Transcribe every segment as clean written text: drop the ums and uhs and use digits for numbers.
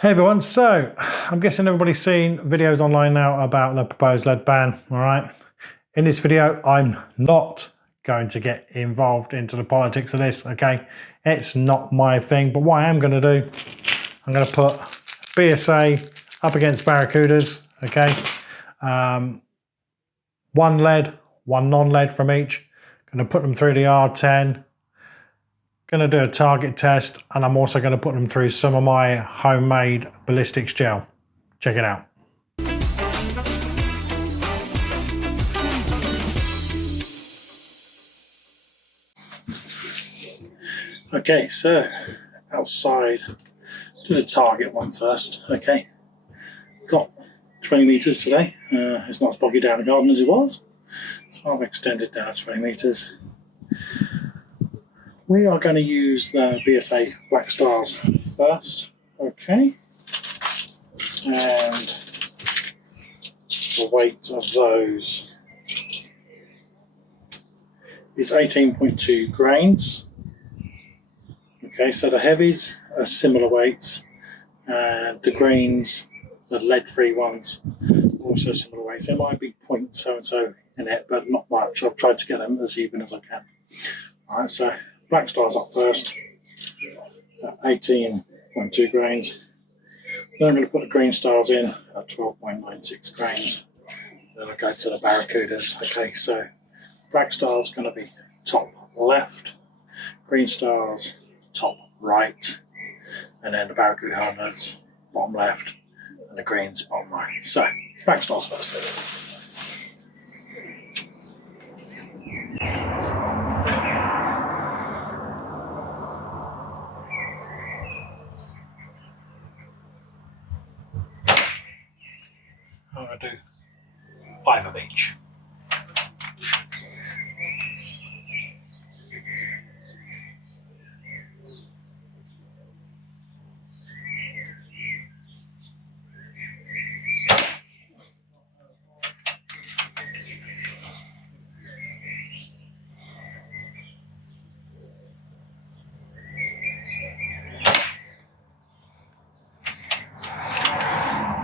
Hey everyone, so I'm guessing everybody's seen videos online now about the proposed lead ban, all right? In this video, I'm not going to get involved into the politics of this, okay? It's not my thing, but what I am going to do, I'm going to put BSA up against Barracudas, okay? One lead, one non-lead from each. Going to put them through the R10. Going to do a target test, and I'm also going to put them through some of my homemade ballistics gel. Check it out. Okay, so outside, do the target one first. Okay, got 20 meters today. It's not as boggy down the garden as it was, so I've extended down 20 meters. We are going to use the BSA Black Stars first, okay, and the weight of those is 18.2 grains. Okay, so the heavies are similar weights, and the grains, the lead-free ones, also similar weights. There might be point so-and-so in it, but not much. I've tried to get them as even as I can. All right, so Black Stars up first, at 18.2 grains. Then I'm going to put the Green Stars in at 12.96 grains. Then I'll go to the Barracudas. Okay, so Black Stars going to be top left, Green Stars top right, and then the Barracuda Hunters bottom left, and the Greens bottom right. So Black Stars first. I'm going to do 5 of each.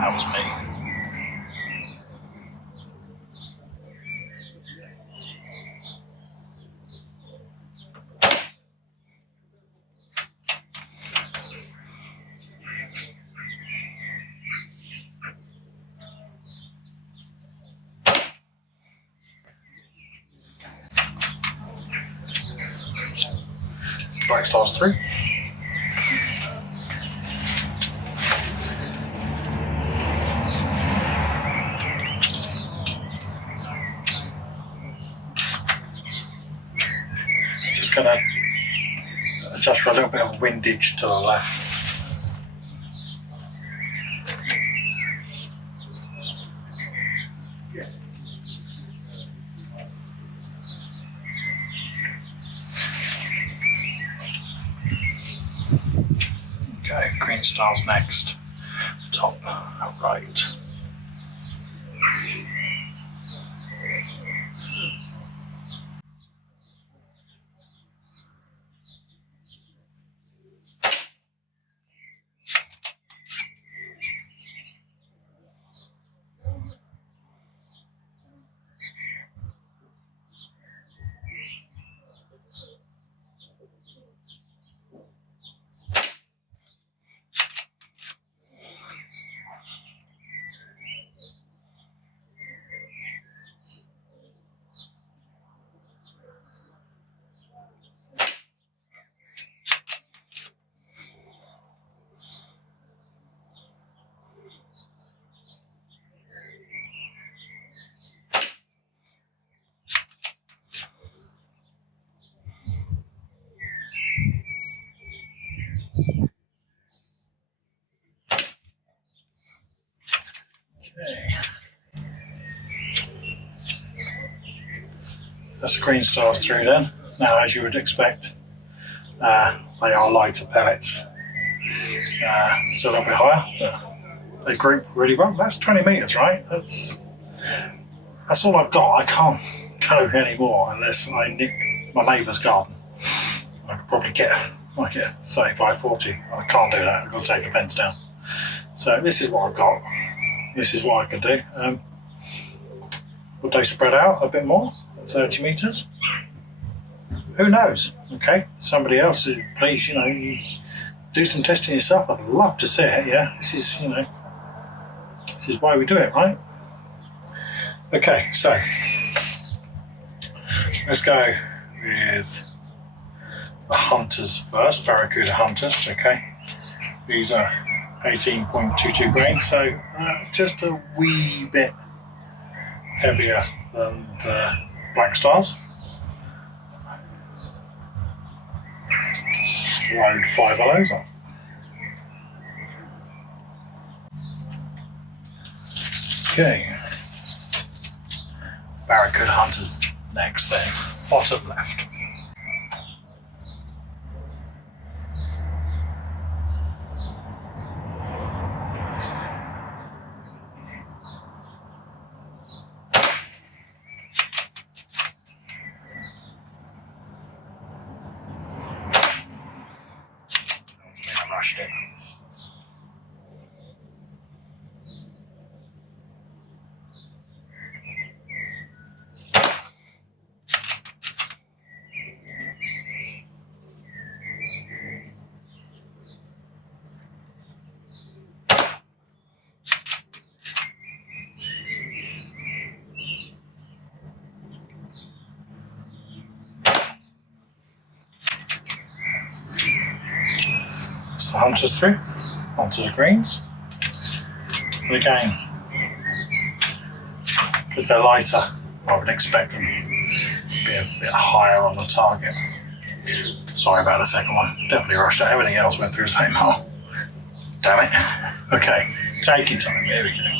That was me. Black Stars through. Just going to adjust for a little bit of windage to the left. Okay, Green Stars next, top right. Okay. That's the Green Stars through then. Now, as you would expect, they are lighter pellets. So a little bit higher, but they group really well. That's 20 meters, right? That's all I've got. I can't go anymore unless I nick my neighbour's garden. I could probably get 35, 40. I can't do that. I've got to take the fence down. So this is what I've got. This is what I can do. Would they spread out a bit more at 30 meters? Who knows? Okay, somebody else, please, you do some testing yourself. I'd love to see it. Yeah, this is, this is why we do it, right? Okay, so let's go with the hunters first, Barracuda hunters. Okay, these are 18.22 grains, so just a wee bit heavier than the Black Stars. Load 5 of those on. Okay, Barracuda hunters next then, bottom left. I rushed it. The hunters through, hunters greens. And again, because they're lighter, I would expect them to be a bit higher on the target. Sorry about the second one, definitely rushed it. Everything else went through the same hole. Damn it. Okay, take your time, here we go.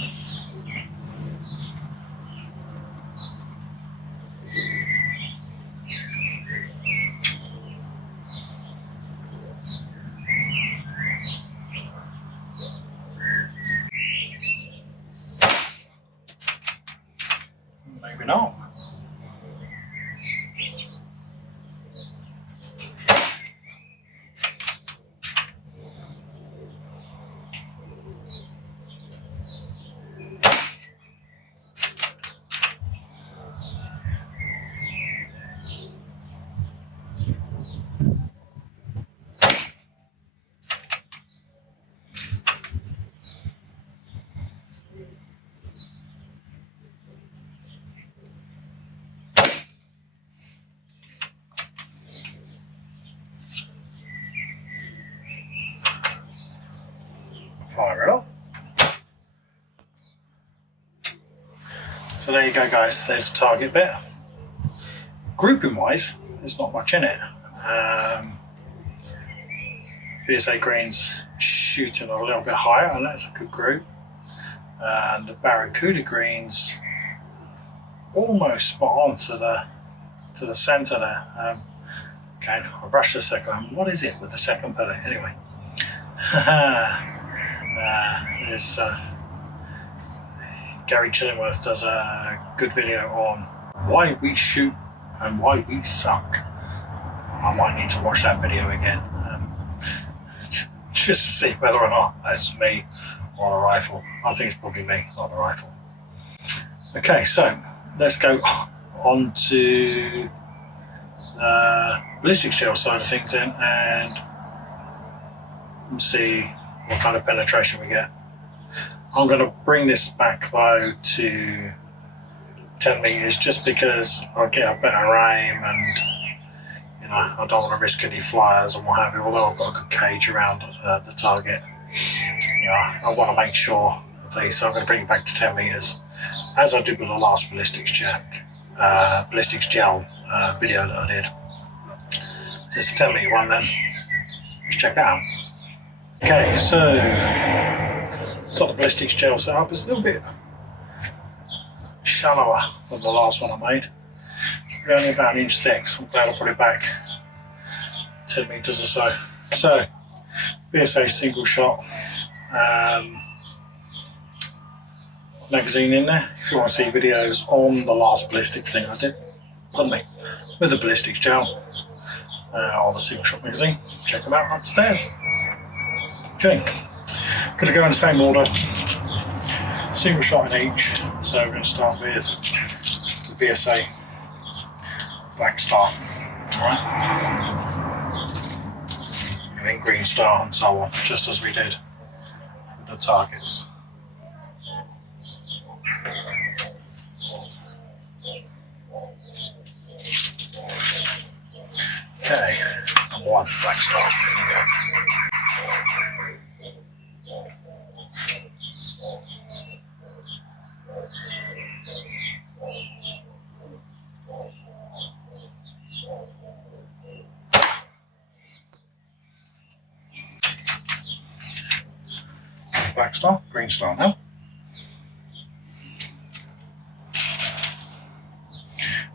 Maybe not. Fire it off. So there you go, guys, there's the target bit. Grouping wise, there's not much in it. BSA greens shooting a little bit higher, and that's a good group. And the Barracuda greens almost spot on to the centre there. Okay, I've rushed a second one. What is it with the second pellet? Anyway. There's Gary Chillingworth does a good video on why we shoot and why we suck. I might need to watch that video again, just to see whether or not that's me or a rifle. I think it's probably me, not a rifle. Okay, so let's go on to the ballistics gel side of things then, and see what kind of penetration we get. I'm going to bring this back though to 10 meters just because I'll get a better aim, and I don't want to risk any flyers and what have you, although I've got a good cage around the target. I want to make sure of these, so I'm going to bring it back to 10 meters as I did with the last ballistics gel video that I did. So it's a 10 meter one then. Let's check it out. Okay, so got the ballistics gel set up. It's a little bit shallower than the last one I made. It's only about an inch thick, so I'm glad I put it back 10 meters or so. So, BSA single shot magazine in there. If you want to see videos on the last ballistics thing I did, with the ballistics gel on the single shot magazine, check them out upstairs. Okay, Going to go in the same order, single shot in each. So we're going to start with the BSA Black Star, alright? And then Green Star and so on, just as we did with the targets. Okay, and one Black Star. Black Star, Green Star now.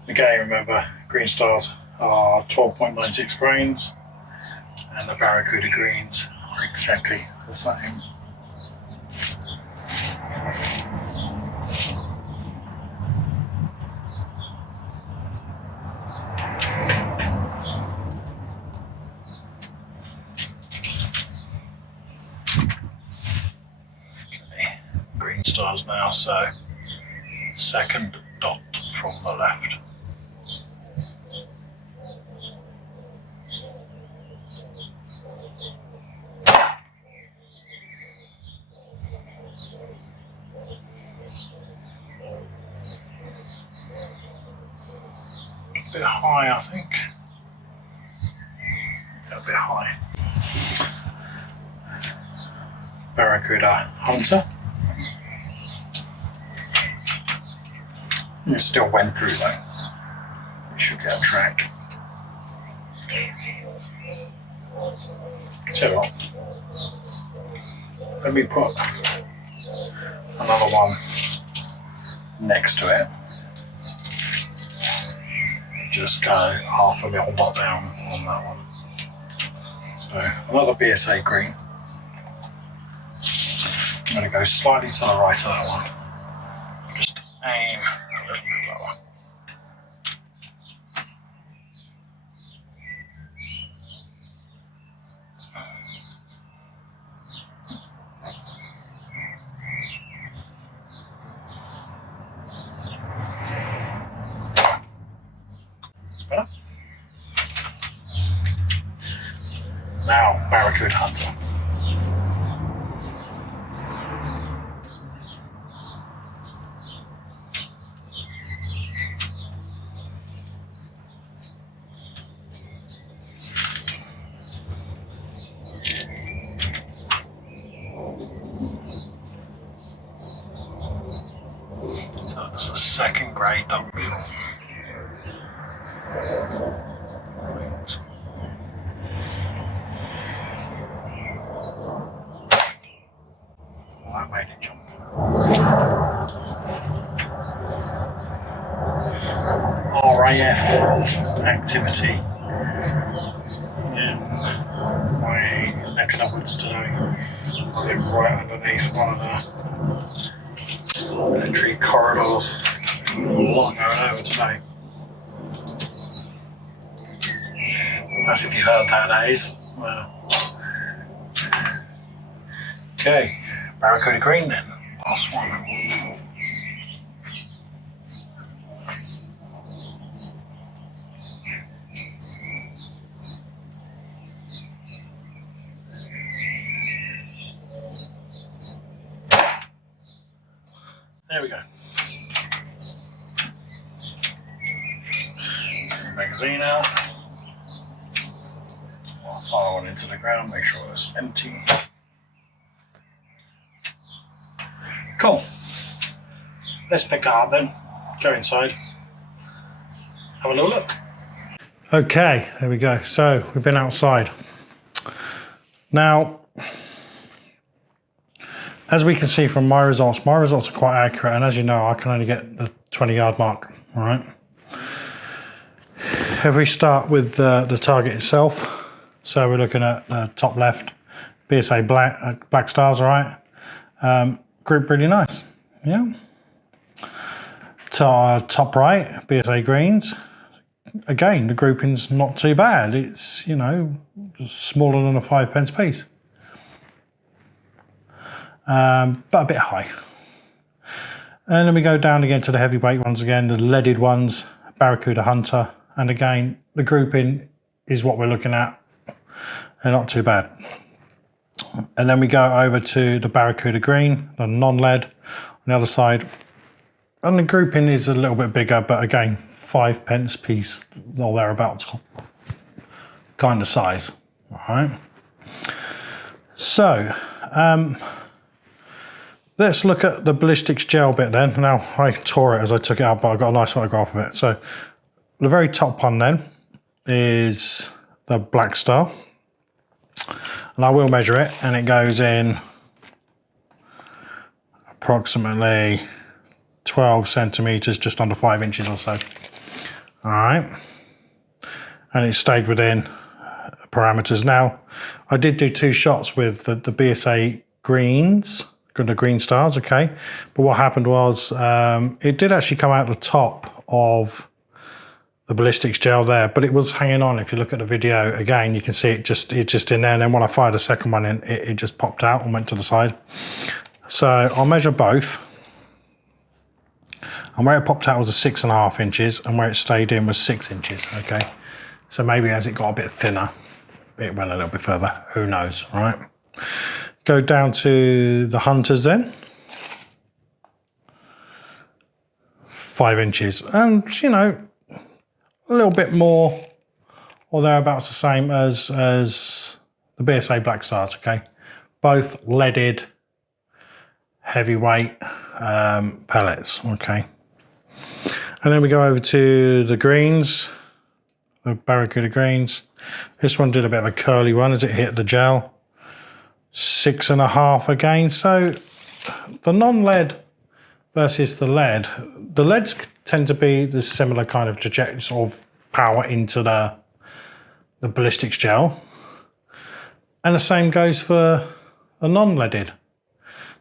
Again, remember, Green Stars are 12.96 grains and the Barracuda Greens are exactly the same. Okay, Green Stars now, so second dot from the left. A bit high, I think. A bit high. Barracuda Hunter. And it still went through though. We should get a track. Tell you what, let me put another one next to it. Just go half a mil dot down on that one. So another BSA green. I'm going to go slightly to the right of that one. Just aim a little bit lower. That's better. Now, Barracuda Hunter. So that's a second grade double fill. That made it jump. RAF activity in my neck of the woods today. I live right underneath one of the military corridors. A lot going over today. That's if you heard that, is. Well. Okay, Barracuda Green then. Last one. There we go. Take the magazine out. I'll fire one into the ground, make sure it's empty. Cool. Let's pick that up then. Go inside. Have a little look. Okay, there we go. So we've been outside. Now, as we can see from my results are quite accurate, and as you know, I can only get the 20-yard mark, all right? If we start with the target itself, so we're looking at the top left, BSA black stars, all right? Group really nice, yeah? Top right, BSA greens. Again, the grouping's not too bad. It's, you know, smaller than a 5 pence piece. but a bit high. And then we go down again to the heavyweight ones again, the leaded ones, Barracuda Hunter. And again, the grouping is what we're looking at. They're not too bad. And then we go over to the Barracuda Green, the non-lead on the other side. And the grouping is a little bit bigger, but again, 5p piece or thereabouts kind of size. All right. So, let's look at the ballistics gel bit then. Now, I tore it as I took it out, but I got a nice photograph of it. So, the very top one then is the Black Star. And I will measure it, and it goes in approximately 12 centimeters, just under 5 inches or so. All right. And it stayed within parameters. Now, I did do 2 shots with the BSA greens, the green stars, okay. But what happened was it did actually come out the top of the ballistics gel there, but it was hanging on. If you look at the video again, you can see it just in there. And then when I fired the second one in, it just popped out and went to the side. So I'll measure both. And where it popped out was 6.5 inches, and where it stayed in was 6 inches, okay. So maybe as it got a bit thinner, it went a little bit further, who knows, all right? Go down to the Hunters then. 5 inches, and you know, a little bit more or thereabouts the same as the BSA Black Stars, okay? Both leaded heavyweight pellets, okay? And then we go over to the greens, the Barracuda greens. This one did a bit of a curly one as it hit the gel. 6.5 again. So the non-lead versus the leads tend to be the similar kind of trajectory, sort of power into the ballistics gel. And the same goes for the non-leaded.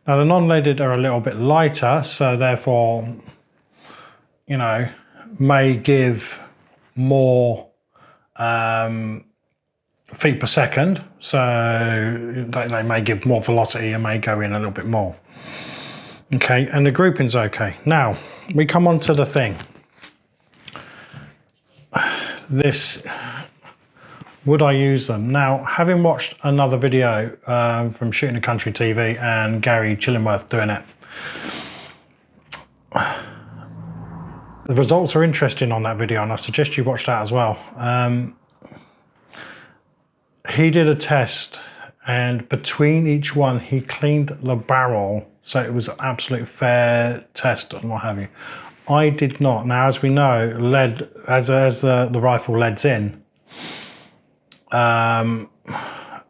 Now the non-leaded are a little bit lighter, so therefore, you know, may give more feet per second, so they may give more velocity and may go in a little bit more. Okay, and the grouping's okay. Now, we come on to the thing. This, would I use them? Now, having watched another video from Shooting the Country TV and Gary Chillingworth doing it, the results are interesting on that video, and I suggest you watch that as well. He did a test, and between each one, he cleaned the barrel, so it was an absolute fair test and what have you. I did not. Now, as we know, lead, as the rifle leads in,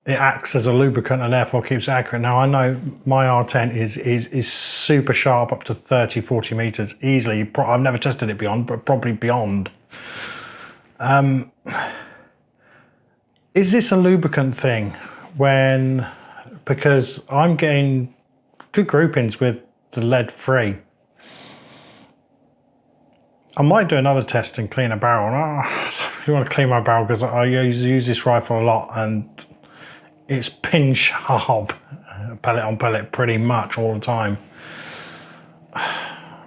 it acts as a lubricant and therefore keeps it accurate. Now, I know my R10 is super sharp, up to 30, 40 meters easily. I've never tested it beyond, but probably beyond. Is this a lubricant thing? Because I'm getting good groupings with the lead free. I might do another test and clean a barrel. I don't really want to clean my barrel because I use this rifle a lot and it's pin sharp, pellet on pellet, pretty much all the time. I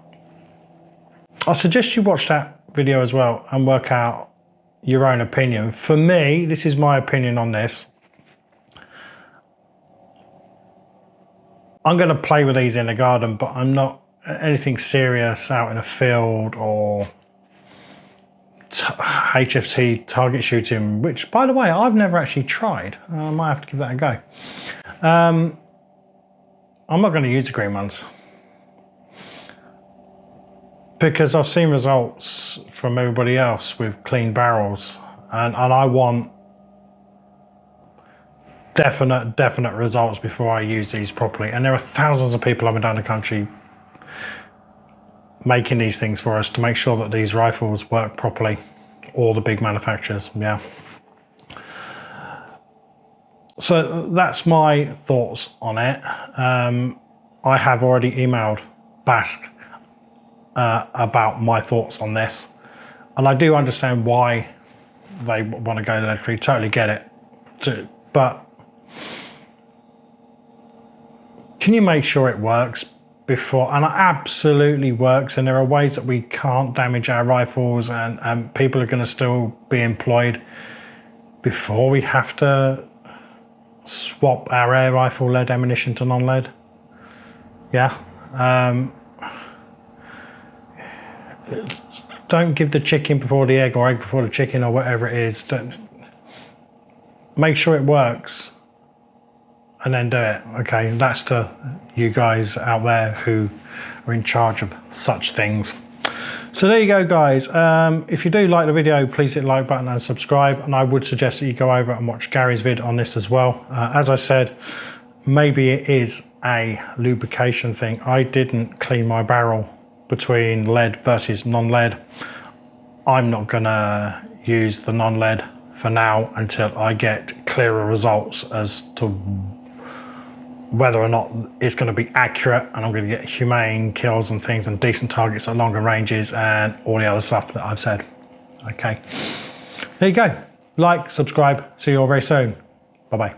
suggest you watch that video as well and work out your own opinion. For me, this is my opinion on this. I'm going to play with these in the garden, but I'm not anything serious out in a field or HFT target shooting, which, by the way, I've never actually tried. I might have to give that a go. I'm not going to use the green ones because I've seen results from everybody else with clean barrels, and I want definite results before I use these properly. And there are thousands of people up and down the country making these things for us to make sure that these rifles work properly, all the big manufacturers. Yeah, so that's my thoughts on it. I have already emailed Basque about my thoughts on this, and I do understand why they want to go lead free, totally get it, but can you make sure it works before? And it absolutely works, and there are ways that we can't damage our rifles, and people are going to still be employed before we have to swap our air rifle lead ammunition to non-lead. Yeah. Don't give the chicken before the egg, or egg before the chicken, or whatever it is. Don't, make sure it works and then do it. Okay, that's to you guys out there who are in charge of such things. So there you go, guys. If you do like the video, please hit the like button and subscribe, and I would suggest that you go over and watch Gary's vid on this as well. As I said, maybe it is a lubrication thing. I didn't clean my barrel between lead versus non-lead. I'm not gonna use the non-lead for now until I get clearer results as to whether or not it's going to be accurate, and I'm going to get humane kills and things and decent targets at longer ranges and all the other stuff that I've said. Okay, there you go. Like, subscribe, see you all very soon. Bye bye.